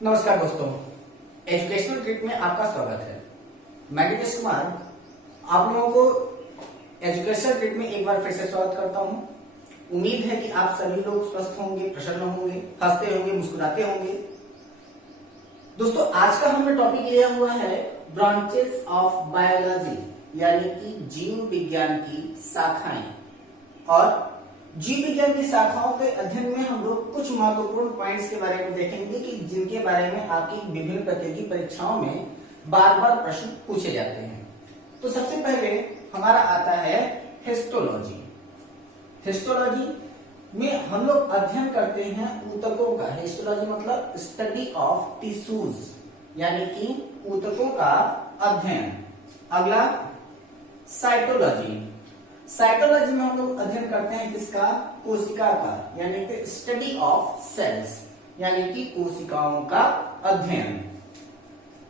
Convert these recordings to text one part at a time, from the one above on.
नमस्कार दोस्तों, educational trick में आपका स्वागत है। मैं दिनेश कुमार आप लोगों को एजुकेशनल ट्रिक में एक बार फिर से स्वागत करता हूं। उम्मीद है कि आप सभी लोग स्वस्थ होंगे, प्रसन्न होंगे, हंसते होंगे, मुस्कुराते होंगे। दोस्तों, आज का हमने टॉपिक लिया हुआ है ब्रांचेस ऑफ बायोलॉजी, यानी कि जीव विज्ञान की शाखाएं। और जीव विज्ञान की शाखाओं के अध्ययन में हम लोग कुछ महत्वपूर्ण पॉइंट्स के बारे में देखेंगे कि जिनके बारे में आपकी विभिन्न प्रतियोगी परीक्षाओं में बार बार प्रश्न पूछे जाते हैं। तो सबसे पहले हमारा आता है हिस्टोलॉजी। हिस्टोलॉजी में हम लोग अध्ययन करते हैं ऊतकों का। हिस्टोलॉजी मतलब स्टडी ऑफ टिश्यूज, यानी कि ऊतकों का अध्ययन। अगला साइटोलॉजी। साइटोलॉजी में हम लोग अध्ययन करते हैं किसका? कोशिका का, यानी कि स्टडी ऑफ सेल्स, यानी कि कोशिकाओं का अध्ययन।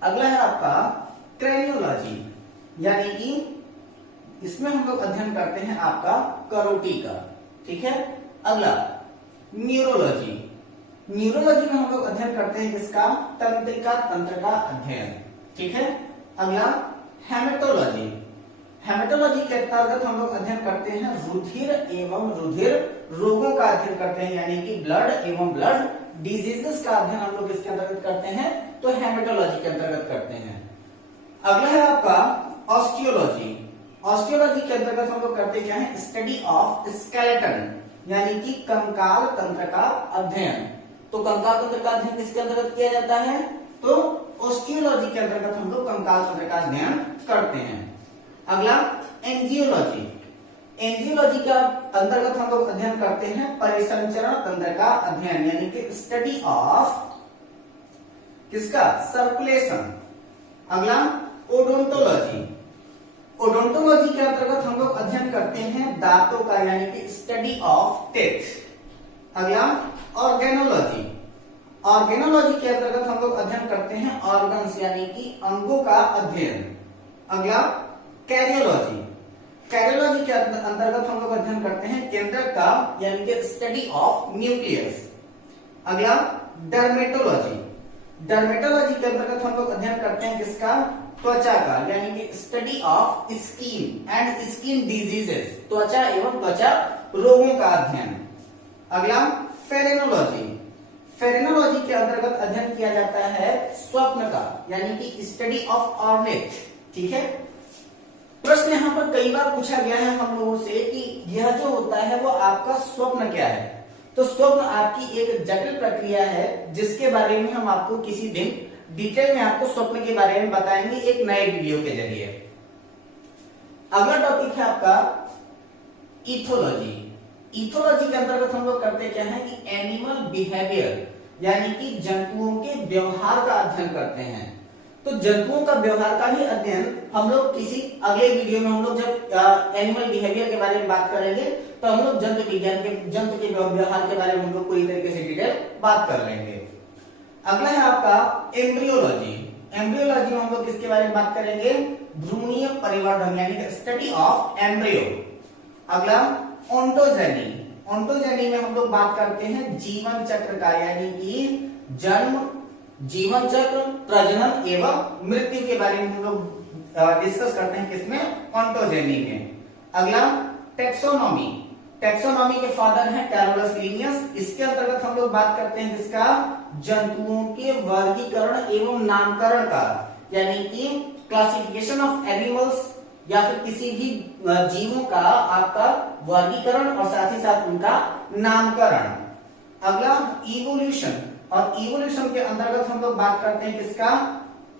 अगला है आपका क्रेनियोलॉजी, यानी कि इसमें हम लोग अध्ययन करते हैं आपका करोटी का। ठीक है। अगला न्यूरोलॉजी। न्यूरोलॉजी में हम लोग अध्ययन करते हैं किसका? तंत्रिका तंत्र का अध्ययन। ठीक है। अगला हेमेटोलॉजी। हेमेटोलॉजी के अंतर्गत हम लोग अध्ययन करते हैं रुधिर एवं रुधिर रोगों का अध्ययन करते हैं, यानी कि ब्लड एवं ब्लड डिजीजेस का अध्ययन हम लोग इसके अंतर्गत करते हैं, तो हेमेटोलॉजी के अंतर्गत करते हैं। अगला है आपका ऑस्टियोलॉजी। ऑस्टियोलॉजी के अंतर्गत हम लोग करते क्या है? स्टडी ऑफ स्केलेटन, यानी कि कंकाल तंत्र का अध्ययन। तो कंकाल तंत्र का अध्ययन किसके अंतर्गत किया जाता है? तो ऑस्टियोलॉजी के अंतर्गत हम लोग कंकाल तंत्र का अध्ययन करते हैं। अगला एंजियोलॉजी। एंजियोलॉजी का अंतर्गत हम लोग अध्ययन करते हैं परिसंचरण तंत्र का अध्ययन, यानी कि स्टडी ऑफ किसका? सर्कुलेशन। अगला ओडोंटोलॉजी। ओडोंटोलॉजी के अंतर्गत हम लोग अध्ययन करते हैं दांतों का, यानी कि स्टडी ऑफ टीथ। अगला ऑर्गेनोलॉजी। ऑर्गेनोलॉजी के अंतर्गत हम लोग अध्ययन करते हैं ऑर्गन्स, यानी कि अंगों का अध्ययन। अगला कैरियोलॉजी। कैरियोलॉजी के अंतर्गत हम लोग अध्ययन करते हैं केंद्रक का, यानी कि स्टडी ऑफ न्यूक्लियस। अगला डर्मेटोलॉजी। डर्मेटोलॉजी के अंतर्गत हम लोग अध्ययन करते हैं किसका? त्वचा का, यानी कि study of skin and skin diseases, त्वचा एवं त्वचा रोगों का अध्ययन। अगला फेरेनोलॉजी। फेरेनोलॉजी के अंतर्गत अध्ययन किया जाता है स्वप्न का, यानी कि स्टडी ऑफ ऑर्निथ। ठीक है। प्रश्न यहाँ पर कई बार पूछा गया है हम लोगों से कि यह जो होता है वो आपका स्वप्न क्या है? तो स्वप्न आपकी एक जटिल प्रक्रिया है, जिसके बारे में हम आपको किसी दिन डिटेल में आपको स्वप्न के बारे में बताएंगे एक नए वीडियो के जरिए। अगला टॉपिक है आपका इथोलॉजी। इथोलॉजी के अंतर्गत हम लोग करते क्या है कि एनिमल बिहेवियर, यानी कि जंतुओं के व्यवहार का अध्ययन करते हैं। तो जंतुओं का व्यवहार का ही अध्ययन हम लोग किसी अगले वीडियो में, हम लोग जब एनिमल बिहेवियर के बारे में बात करेंगे तो हम लोग जंतु विज्ञान के जंतु के व्यवहार के बारे में हम लोग पूरी तरीके से डिटेल बात कर लेंगे। अगला है आपका एम्ब्रियोलॉजी। एम्ब्रियोलॉजी में हम लोग किसके बारे में बात करेंगे? भ्रूणीय परिवर्धन, यानी कि स्टडी ऑफ एम्ब्रियो। अगला ओंटोजेनी। ओंटोजेनी में हम लोग बात करते हैं जीवन चक्र का, यानी कि जन्म, जीवन चक्र, प्रजनन एवं मृत्यु के बारे में हम लोग डिस्कस करते हैं किसमें? ओंटोजेनी में। अगला टेक्सोनॉमी। टेक्सोनॉमी के फादर हैं कैरोलस लिनियस। इसके अंतर्गत हम लोग बात करते हैं किसका? जंतुओं के वर्गीकरण एवं नामकरण का, यानी कि क्लासिफिकेशन ऑफ एनिमल्स, या फिर किसी भी जीवों का आपका वर्गीकरण और साथ ही साथ उनका नामकरण। अगला इवोल्यूशन। और इवोल्यूशन के अंतर्गत हम लोग बात करते हैं किसका?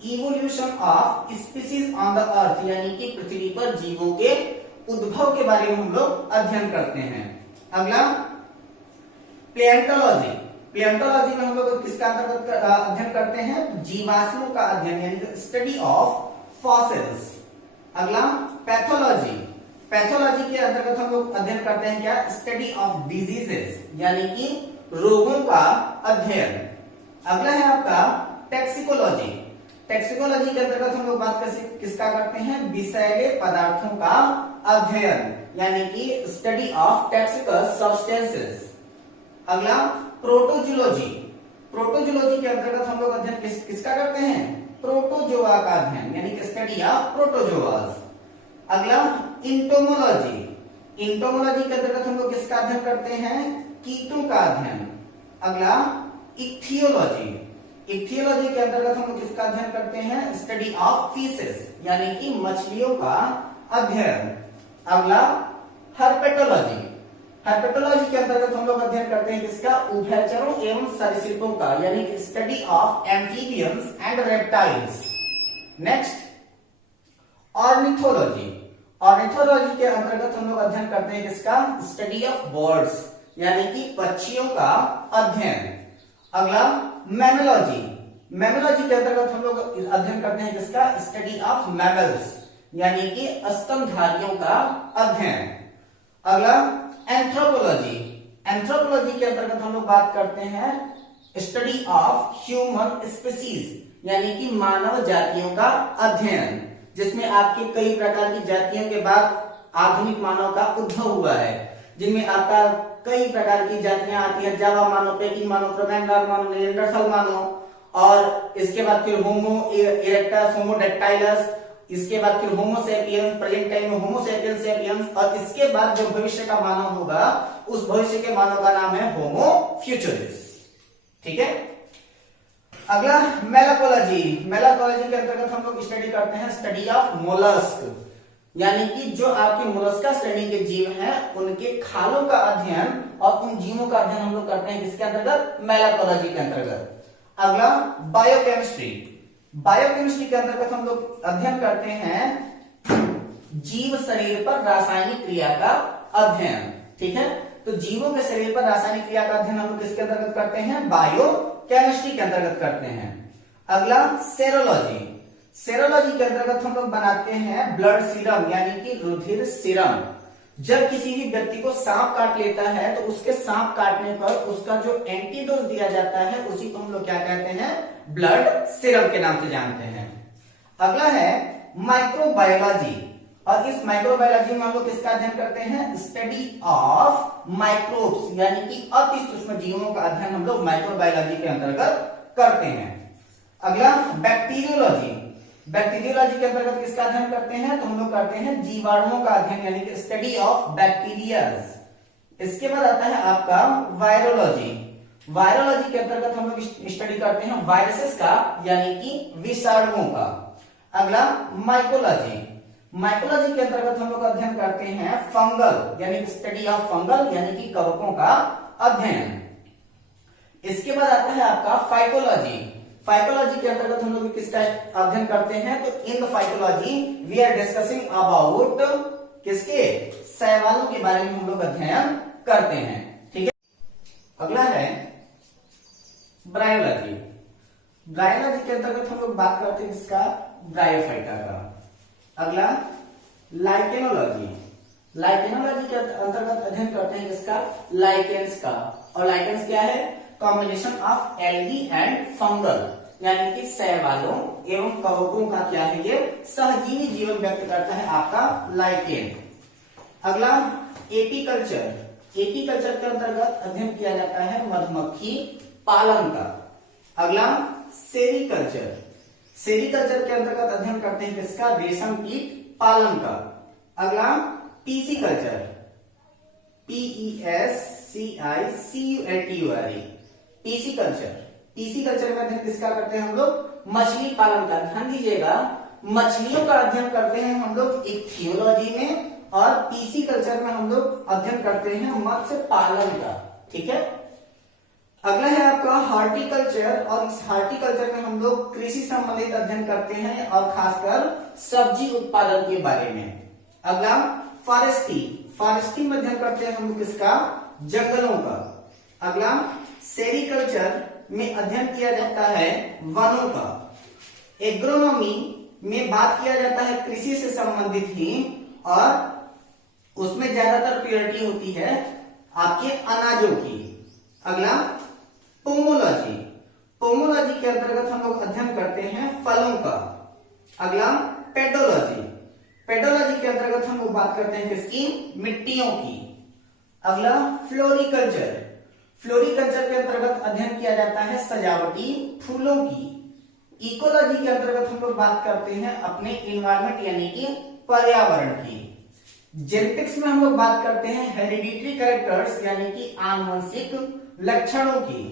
Evolution of species on the earth, यानी कि पृथ्वी पर जीवों के उद्भव के बारे में हम लोग अध्ययन करते हैं। अगला प्लेंटोलॉजी। प्लेंटोलॉजी में हम लोग किसका अंतर्गत अध्ययन करते हैं? जीवाश्मों का अध्ययन, यानी कि स्टडी ऑफ फॉसिल्स। अगला पैथोलॉजी। पैथोलॉजी के अंतर्गत हम लोग अध्ययन करते हैं क्या? स्टडी ऑफ डिजीजेस, यानी कि रोगों का अध्ययन। अगला है आपका टैक्सिकोलॉजी। टैक्सिकोलॉजी के अंतर्गत हम लोग बात किसका करते हैं? विषैले पदार्थों का अध्ययन, यानी कि स्टडी ऑफ टैक्सिकस सब्सटेंसेस। अगला प्रोटोजूलॉजी। प्रोटोजोलॉजी के अंतर्गत हम लोग अध्ययन किसका करते हैं? प्रोटोजोआ का अध्ययन, यानी कि स्टडी ऑफ प्रोटोजोआस। अगला इंटोमोलॉजी। इंटोमोलॉजी के अंतर्गत हम लोग किसका अध्ययन करते हैं? कीटों का अध्ययन। अगला इक्थियोलॉजी। इक्थियोलॉजी के अंतर्गत हम लोग किसका अध्ययन करते हैं? स्टडी ऑफ फिशेस, यानी कि मछलियों का अध्ययन। अगला हर्पेटोलॉजी। हर्पेटोलॉजी के अंतर्गत हम लोग अध्ययन करते हैं किसका? उभयचरों एवं सरीसृपों का, यानी कि study of amphibians and reptiles. Next ornithology. Ornithology के अंतर्गत हम लोग अध्ययन करते हैं किसका? स्टडी ऑफ बर्ड्स, यानी कि पक्षियों का अध्ययन। अगला मैमोलॉजी। मैमोलॉजी के अंतर्गत हम लोग अध्ययन करते हैं किसका? स्टडी ऑफ मैमल्स, यानी कि स्तनधारियों का अध्ययन। अगला एंथ्रोपोलॉजी। एंथ्रोपोलॉजी के अंतर्गत हम लोग बात करते हैं स्टडी ऑफ ह्यूमन स्पीसीज, यानी कि मानव जातियों का अध्ययन, जिसमें आपके कई प्रकार की जातियों के बाद आधुनिक मानव का उद्भव हुआ है, जिनमें आपका कई प्रकार की जातियां आती है। जावा मानव, पेकिंग मानव, क्रो-मैग्नियन मानव, निएंडरथल मानव, और इसके बाद फिर होमो इरेक्टस, होमो डेक्टाइलस, इसके बाद फिर होमो सेपियंस, प्रेजेंट टाइम में होमो सेपियंस सेपियंस, और इसके बाद जो भविष्य का मानव होगा उस भविष्य के मानव का नाम है होमो फ्यूचरिस। ठीक है। अगला मेलाकोलॉजी। मेलाकोलॉजी के अंतर्गत हम लोग स्टडी करते हैं स्टडी ऑफ मोलस्क, यानी कि जो आपके मोलस्का श्रेणी के जीव हैं उनके खालों का अध्ययन, और उन जीवों का अध्ययन हम लोग करते हैं किसके अंतर्गत? मेलाकोलॉजी के अंतर्गत। अगला बायोकेमिस्ट्री। बायोकेमिस्ट्री के अंतर्गत हम लोग अध्ययन करते हैं जीव शरीर पर रासायनिक क्रिया का अध्ययन। ठीक है, तो जीवों के शरीर पर रासायनिक क्रिया का अध्ययन हम लोग किसके अंतर्गत करते हैं? बायोकेमिस्ट्री के अंतर्गत करते हैं। अगला सेरोलॉजी। सेरोलॉजी के अंतर्गत हम लोग बनाते हैं ब्लड सीरम, यानी कि रुधिर सीरम। जब किसी भी व्यक्ति को सांप काट लेता है तो उसके सांप काटने पर उसका जो एंटीडोज दिया जाता है उसी को हम लोग क्या कहते हैं? ब्लड सीरम के नाम से जानते हैं। अगला है माइक्रोबायोलॉजी, और इस माइक्रोबायोलॉजी में हम लोग किसका अध्ययन करते हैं? स्टडी ऑफ माइक्रोब्स, यानी कि अति सूक्ष्म जीवों का अध्ययन हम लोग माइक्रोबायोलॉजी के अंतर्गत करते हैं। अगला बैक्टीरियोलॉजी। बैक्टीरियोलॉजी के अंतर्गत किसका अध्ययन करते हैं? तो हम लोग करते हैं जीवाणुओं का अध्ययन, यानी कि स्टडी ऑफ बैक्टीरियाज। इसके बाद आता है आपका वायरोलॉजी। वायरोलॉजी के अंतर्गत हम लोग स्टडी करते हैं वायरसेस का, यानी कि विषाणुओं का। अगला माइकोलॉजी। माइकोलॉजी के अंतर्गत हम लोग अध्ययन करते हैं फंगल, यानी कि स्टडी ऑफ फंगल, यानी कि कवकों का अध्ययन। इसके बाद आता है आपका फाइकोलॉजी। फाइकोलॉजी के अंतर्गत हम लोग किसका अध्ययन करते हैं? तो in phycology we are discussing about किसके? शैवालों के बारे में हम लोग अध्ययन करते हैं। ठीक है। अगला है ब्रायोलॉजी। ब्रायोलॉजी के अंतर्गत हम लोग बात करते हैं किसका? ब्रायोफाइटा का। अगला लाइकेनोलॉजी। लाइकेनोलॉजी के अंतर्गत अध्ययन करते हैं किसका? लाइकेंस का। और लाइकेंस क्या है? Combination of algae and fungal, यानी कि शैवालों एवं कवकों का क्या है? ये सहजीवी जीवन व्यक्त करता है आपका लाइकेन। अगला एपीकल्चर। एपीकल्चर के अंतर्गत अध्ययन किया जाता है मधुमक्खी पालन का। अगला सेरीकल्चर। सेरीकल्चर के अंतर्गत अध्ययन करते हैं किसका? रेशम कीट पालन का। अगला pisciculture. PESCICULTURE, PC culture. PC culture में अध्ययन किसका करते हैं हम लोग? मछली पालन का। ध्यान दीजिएगा, मछलियों का अध्ययन करते हैं हम लोग इक्थियोलॉजी में, और पीसी कल्चर में हम लोग अध्ययन करते हैं मत्स्य पालन का। ठीक है। अगला है आपका हॉर्टिकल्चर, और इस हॉर्टिकल्चर में हम लोग कृषि संबंधित अध्ययन करते हैं, और खासकर सब्जी उत्पादन के बारे में। अगला फॉरेस्ट्री। फॉरेस्ट्री में अध्ययन करते हैं हम लोग किसका? जंगलों का। अगला सेरिकल्चर में अध्ययन किया जाता है वनों का। एग्रोनॉमी में बात किया जाता है कृषि से संबंधित ही, और उसमें ज्यादातर प्योरिटी होती है आपके अनाजों की। अगला पोमोलॉजी। पोमोलॉजी के अंतर्गत हम लोग अध्ययन करते हैं फलों का। अगला पेडोलॉजी। पेडोलॉजी के अंतर्गत हम लोग बात करते हैं किसकी? मिट्टियों की। अगला फ्लोरिकल्चर। फ्लोरिकल्चर के अंतर्गत अध्ययन किया जाता है सजावटी फूलों की। इकोलॉजी के अंतर्गत हम लोग बात करते हैं अपने इन्वायरमेंट यानी कि पर्यावरण की। जेनेटिक्स में हम लोग बात करते हैं हेरिडिटरी कैरेक्टर्स यानी कि आनुवंशिक लक्षणों की।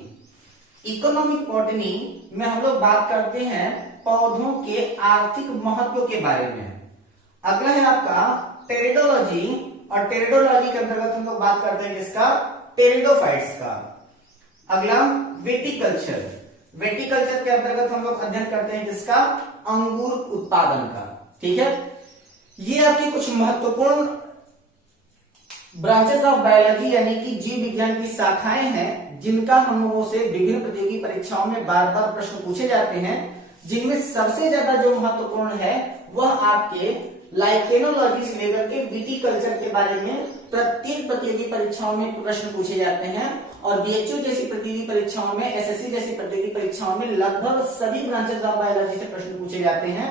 इकोनॉमिक बॉटनी में हम लोग बात करते हैं पौधों के आर्थिक महत्व के बारे में। अगला है आपका टेरिडोलॉजी, और टेरिडोलॉजी के अंतर्गत हम लोग बात करते हैं किसका, टेरिडोफाइट्स का। अगला वेटिकल्चर, वेटिकल्चर के अंतर्गत हम लोग अध्ययन करते हैं किसका, अंगूर उत्पादन का। ठीक है, ये आपकी कुछ महत्वपूर्ण ब्रांचेस ऑफ बायोलॉजी यानी कि जीव विज्ञान की शाखाएं हैं जिनका हम लोगों से विभिन्न प्रतियोगी परीक्षाओं में बार बार प्रश्न पूछे जाते हैं, जिनमें सबसे ज्यादा जो महत्वपूर्ण है वह आपके लाइकेनोलॉजी से लेकर के विटिकल्चर के बारे में प्रत्येक प्रतियोगी परीक्षाओं में प्रश्न पूछे जाते हैं। और बीएचयू जैसी प्रतियोगी परीक्षाओं में, एसएससी जैसी प्रतियोगी परीक्षाओं में लगभग सभी ब्रांचेस ऑफ बायोलॉजी से प्रश्न पूछे जाते हैं।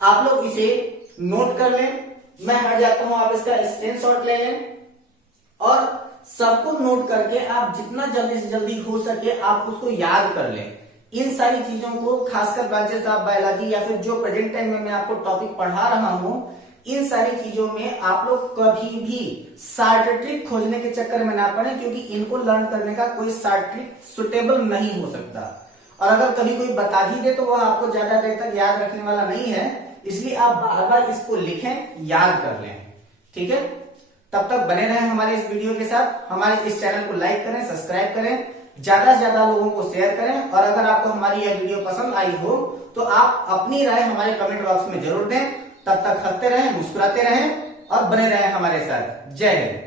आप लोग इसे नोट कर लें, मैं हट जाता हूं, आप इसका स्क्रीनशॉट ले लें और सबको नोट करके आप जितना जल्दी से जल्दी हो सके आप उसको याद कर लें। इन सारी चीजों को, खासकर ब्रांचेस ऑफ बायोलॉजी या फिर जो प्रेजेंट टाइम में मैं आपको टॉपिक पढ़ा रहा हूं, इन सारी चीजों में आप लोग कभी भी शॉर्ट ट्रिक खोजने के चक्कर में ना पड़े, क्योंकि इनको लर्न करने का कोई शॉर्ट ट्रिक सुटेबल नहीं हो सकता। और अगर कभी कोई बता भी दे तो वह आपको ज्यादा देर तक याद रखने वाला नहीं है, इसलिए आप बार बार इसको लिखें, याद कर लें। ठीक है, तब तक बने रहें हमारे इस वीडियो के साथ। हमारे इस चैनल को लाइक करें, सब्सक्राइब करें, ज्यादा से ज्यादा लोगों को शेयर करें। और अगर आपको हमारी यह वीडियो पसंद आई हो तो आप अपनी राय हमारे कमेंट बॉक्स में जरूर दें। तब तक हंसते रहें, मुस्कुराते रहें और बने रहें हमारे साथ। जय हिंद।